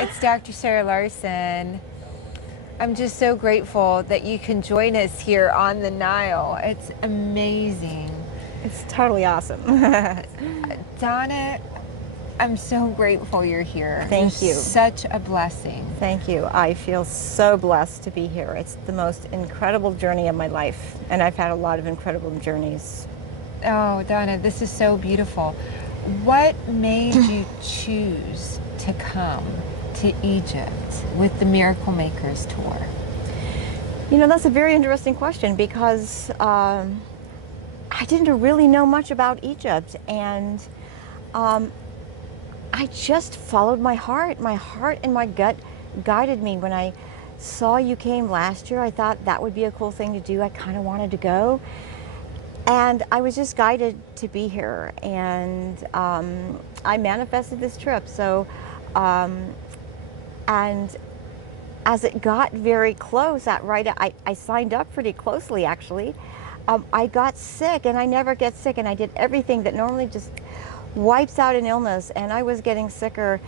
It's Dr. Sarah Larson. I'm just so grateful that you can join us here on the Nile. It's amazing. It's totally awesome. Donna, I'm so grateful you're here. Thank You're you. Such a blessing. Thank you. I feel so blessed to be here. It's the most incredible journey of my life, and I've had a lot of incredible journeys. Oh, Donna, this is so beautiful. What made you choose to come to Egypt with the Miracle Makers tour? You know, that's a very interesting question because I didn't really know much about Egypt, and I just followed my heart. My heart and my gut guided me. When I saw you came last year, I thought that would be a cool thing to do. I kind of wanted to go. And I was just guided to be here. And I manifested this trip. So, and as it got very close, I signed up pretty closely, actually. I got sick, and I never get sick. And I did everything that normally just wipes out an illness, and I was getting sicker,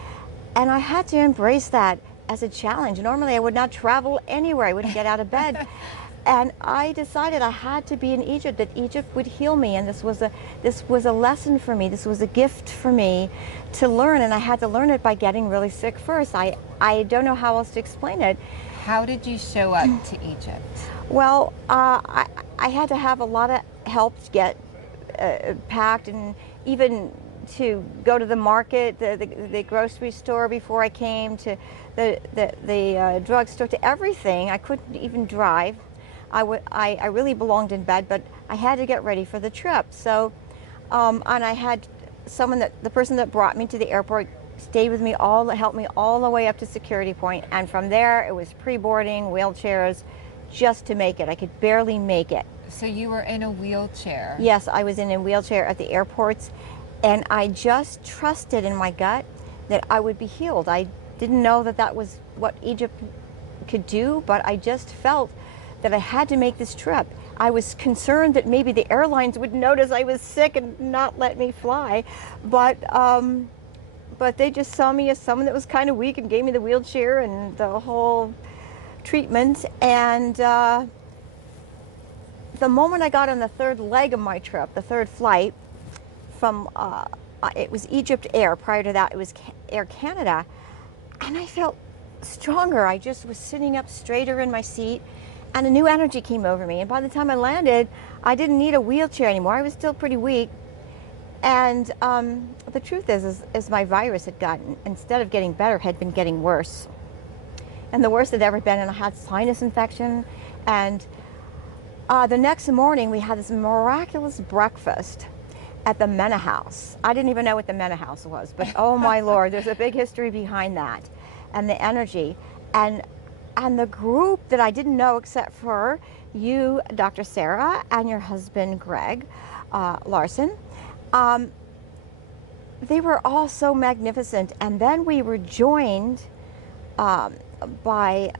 and I had to embrace that as a challenge. Normally I would not travel anywhere, I wouldn't get out of bed. And I decided I had to be in Egypt, that Egypt would heal me, and this was a lesson for me. This was a gift for me to learn, and I had to learn it by getting really sick first. I don't know how else to explain it. How did you show up to Egypt? Well, I had to have a lot of help to get packed, and even to go to the market, the grocery store before I came, to the drugstore, to everything. I couldn't even drive. I really belonged in bed, but I had to get ready for the trip. So, and I had the person that brought me to the airport stayed with me, helped me all the way up to security point. And from there, it was pre-boarding, wheelchairs, just to make it. I could barely make it. So you were in a wheelchair? Yes, I was in a wheelchair at the airports. And I just trusted in my gut that I would be healed. I didn't know that that was what Egypt could do, but I just felt that I had to make this trip. I was concerned that maybe the airlines would notice I was sick and not let me fly, but they just saw me as someone that was kind of weak and gave me the wheelchair and the whole treatment. And the moment I got on the third leg of my trip, the third flight, from it was Egypt Air. Prior to that, it was Air Canada, and I felt stronger. I just was sitting up straighter in my seat, and a new energy came over me. And by the time I landed, I didn't need a wheelchair anymore. I was still pretty weak, and the truth is my virus had gotten, instead of getting better, had been getting worse, and the worst it had ever been. And I had sinus infection, and the next morning we had this miraculous breakfast at the Mena House. I didn't even know what the Mena House was, but oh my Lord, there's a big history behind that, and the energy, and the group that I didn't know except for you, Dr. Sarah, and your husband, Greg Larson. They were all so magnificent, and then we were joined by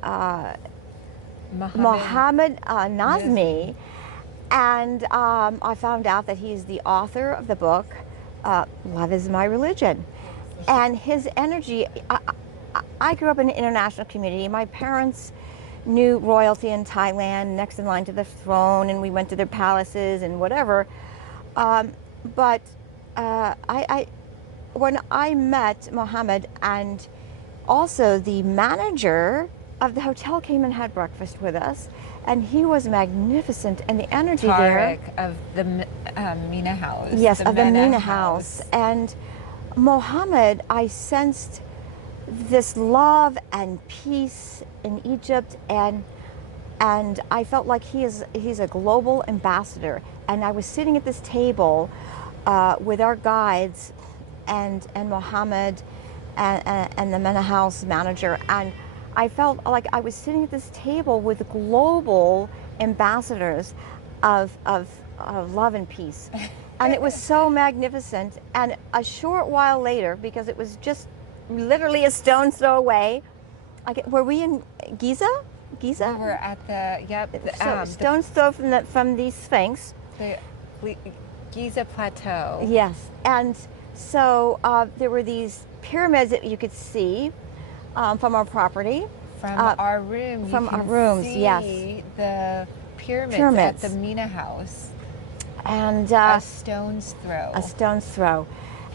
Mohammed Nazmi. Yes. And I found out that he's the author of the book, Love is My Religion. And his energy, I grew up in an international community. My parents knew royalty in Thailand, next in line to the throne, and we went to their palaces and whatever. But when I met Mohammed, and also the manager of the hotel came and had breakfast with us, and he was magnificent, and the energy there. Of the Mena House. Yes, of the Mena House. And Mohammed, I sensed this love and peace in Egypt, and I felt like he's a global ambassador. And I was sitting at this table with our guides and Mohammed and the Mena House manager, and I felt like I was sitting at this table with global ambassadors of love and peace. And it was so magnificent. And a short while later, because it was just literally a stone's throw away, were we in Giza? Giza? We were at the, stone's throw from the Sphinx. The Giza Plateau. Yes. And so there were these pyramids that you could see. from our property. From our room, from you our can rooms, see yes. the pyramids Pyramids. at the Mina house. And A stone's throw. a stone's throw.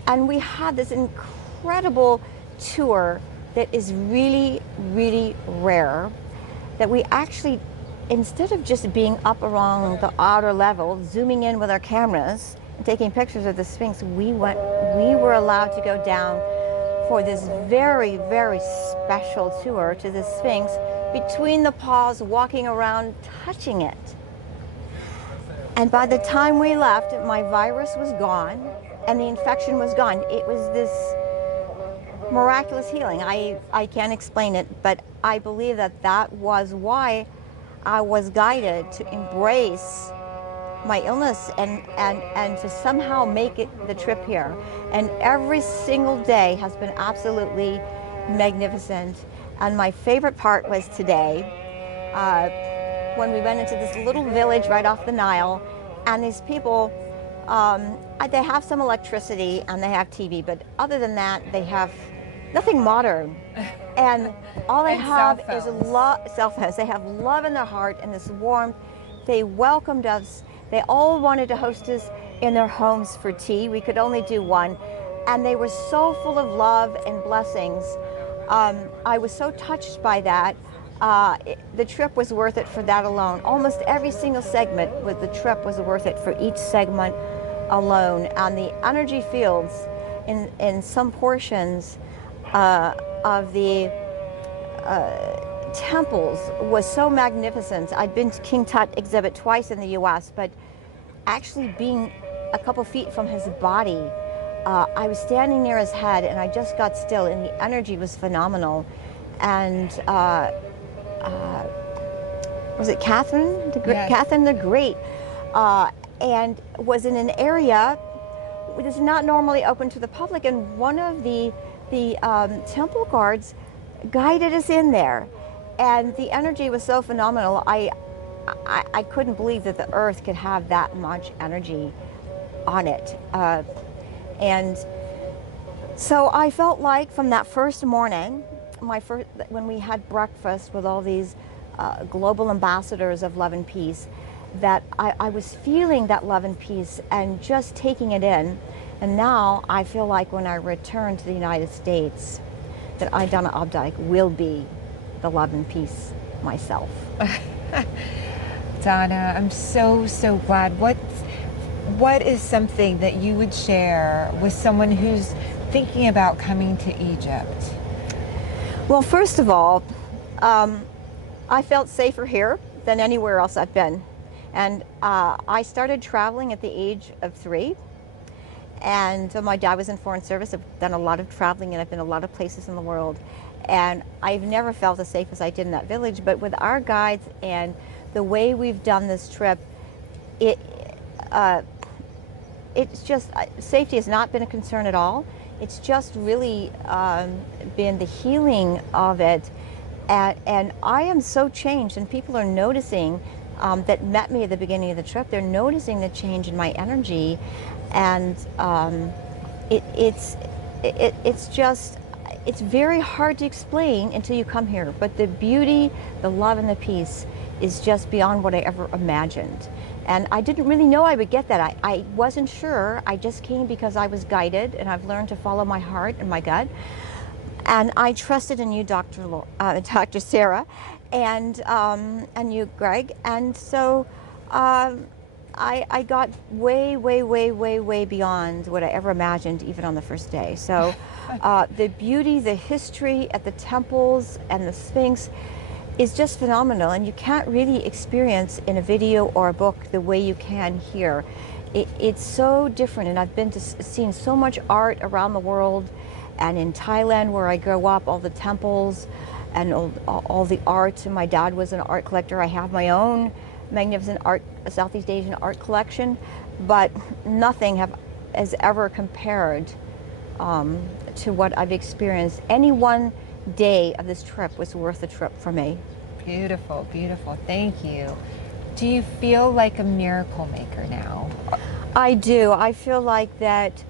And we had this incredible tour that is really, really rare, that we actually, instead of just being up around the outer level, zooming in with our cameras and taking pictures of the Sphinx, we were allowed to go down for this very, very special tour to the Sphinx, between the paws, walking around, touching it. And by the time we left, my virus was gone and the infection was gone. It was this miraculous healing. I can't explain it, but I believe that that was why I was guided to embrace my illness and to somehow make it the trip here. And every single day has been absolutely magnificent. And my favorite part was today, when we went into this little village right off the Nile, and these people, they have some electricity and they have TV, but other than that, they have nothing modern. And all they have is cell phones. They have love in their heart and this warmth. They welcomed us. They all wanted to host us in their homes for tea. We could only do one. And they were so full of love and blessings. I was so touched by that. The trip was worth it for that alone. Almost every single segment with the trip was worth it for each segment alone. And the energy fields in some portions of the temples was so magnificent. I'd been to King Tut exhibit twice in the US, but actually being a couple feet from his body, I was standing near his head and I just got still, and the energy was phenomenal. And was it Catherine the Great? Yes. Catherine the Great, and was in an area that is not normally open to the public, and one of the temple guards guided us in there, and the energy was so phenomenal. I couldn't believe that the earth could have that much energy on it, and so I felt like from that first morning, when we had breakfast with all these global ambassadors of love and peace, that I was feeling that love and peace and just taking it in. And now I feel like when I return to the United States, that I, Donna Obdyke, will be the love and peace myself. Donna, I'm so glad. What is something that you would share with someone who's thinking about coming to Egypt? Well, first of all, I felt safer here than anywhere else I've been. And I started traveling at the age of 3. And so my dad was in foreign service. I've done a lot of traveling and I've been a lot of places in the world. And I've never felt as safe as I did in that village. But with our guides and the way we've done this trip, it's just, safety has not been a concern at all. It's just really been the healing of it. And I am so changed, and people are noticing that met me at the beginning of the trip. They're noticing the change in my energy, and it's very hard to explain until you come here. But the beauty, the love, and the peace is just beyond what I ever imagined. And I didn't really know I would get that. I wasn't sure. I just came because I was guided, and I've learned to follow my heart and my gut. And I trusted in you, Dr. Sarah, and you, Greg. And so I got way beyond what I ever imagined, even on the first day. So the beauty, the history at the temples and the Sphinx is just phenomenal, and you can't really experience in a video or a book the way you can here. It's so different, and I've been to seen so much art around the world, and in Thailand where I grew up, all the temples and all the art. And my dad was an art collector. I have my own magnificent Southeast Asian art collection, but nothing has ever compared to what I've experienced. Any one day of this trip was worth the trip for me. Beautiful, beautiful. Thank you. Do you feel like a miracle maker now? I do. I feel like that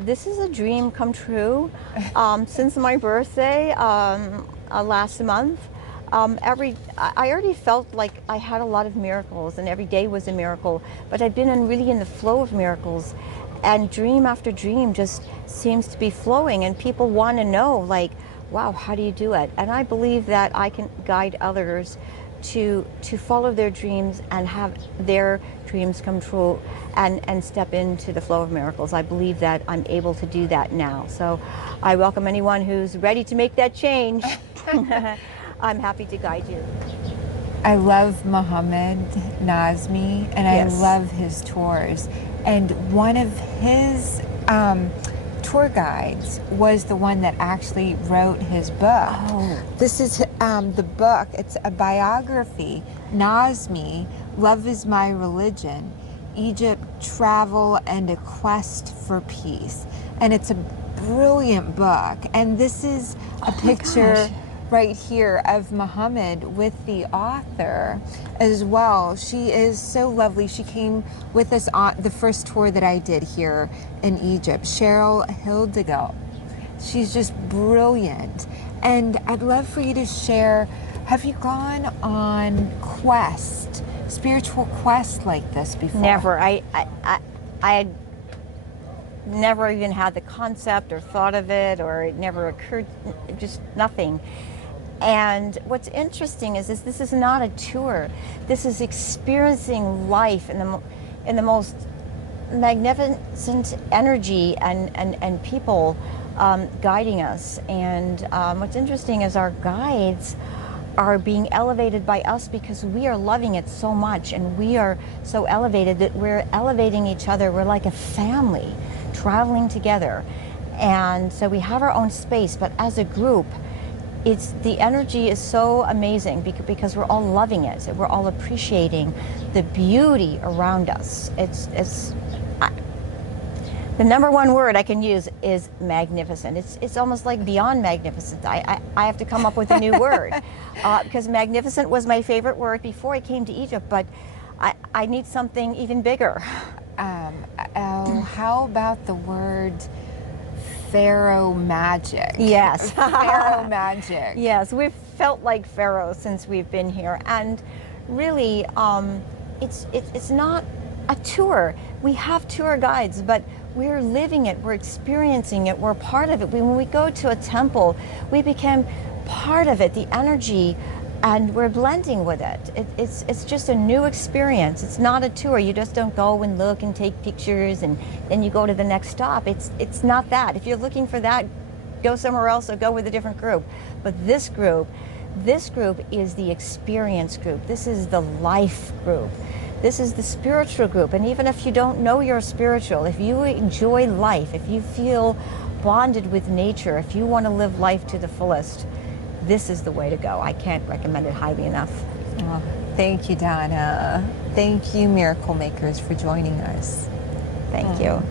This is a dream come true. Since my birthday last month, I already felt like I had a lot of miracles, and every day was a miracle. But I've been really in the flow of miracles, and dream after dream just seems to be flowing, and people want to know, like, wow, how do you do it? And I believe that I can guide others to follow their dreams and have their dreams come true and step into the flow of miracles. I believe that I'm able to do that now. So I welcome anyone who's ready to make that change. I'm happy to guide you. I love Muhammad Nazmi, and Yes. I love his tours. And one of his tour guides was the one that actually wrote his book. Oh. This is the book. It's a biography. Nazmi, Love is My Religion, Egypt, Travel, and a Quest for Peace. And it's a brilliant book. And this is a picture gosh. right here of Muhammad with the author as well. She is so lovely. She came with us on the first tour that I did here in Egypt, Cheryl Hildegard. She's just brilliant. And I'd love for you to share, have you gone on spiritual quest like this before? Never. I had never even had the concept or thought of it, or it never occurred, just nothing. And what's interesting is this is not a tour. This is experiencing life in the most magnificent energy and people guiding us. And what's interesting is our guides are being elevated by us because we are loving it so much, and we are so elevated that we're elevating each other. We're like a family traveling together. And so we have our own space, but as a group, the energy is so amazing because we're all loving it. We're all appreciating the beauty around us. The number one word I can use is magnificent. It's almost like beyond magnificent. I have to come up with a new word because magnificent was my favorite word before I came to Egypt, but I need something even bigger. How about the word Pharaoh magic? Yes. Pharaoh magic. Yes, we've felt like Pharaoh since we've been here, and really, it's not a tour. We have tour guides, but we're living it, we're experiencing it, we're part of it. When we go to a temple, we become part of it, the energy, and we're blending with it. It's just a new experience. It's not a tour. You just don't go and look and take pictures and then you go to the next stop. It's not that. If you're looking for that, go somewhere else or go with a different group. But this group is the experience group. This is the life group. This is the spiritual group. And even if you don't know you're spiritual, if you enjoy life, if you feel bonded with nature, if you want to live life to the fullest, this is the way to go. I can't recommend it highly enough. Oh, thank you, Donna. Thank you, Miracle Makers, for joining us. Thank you.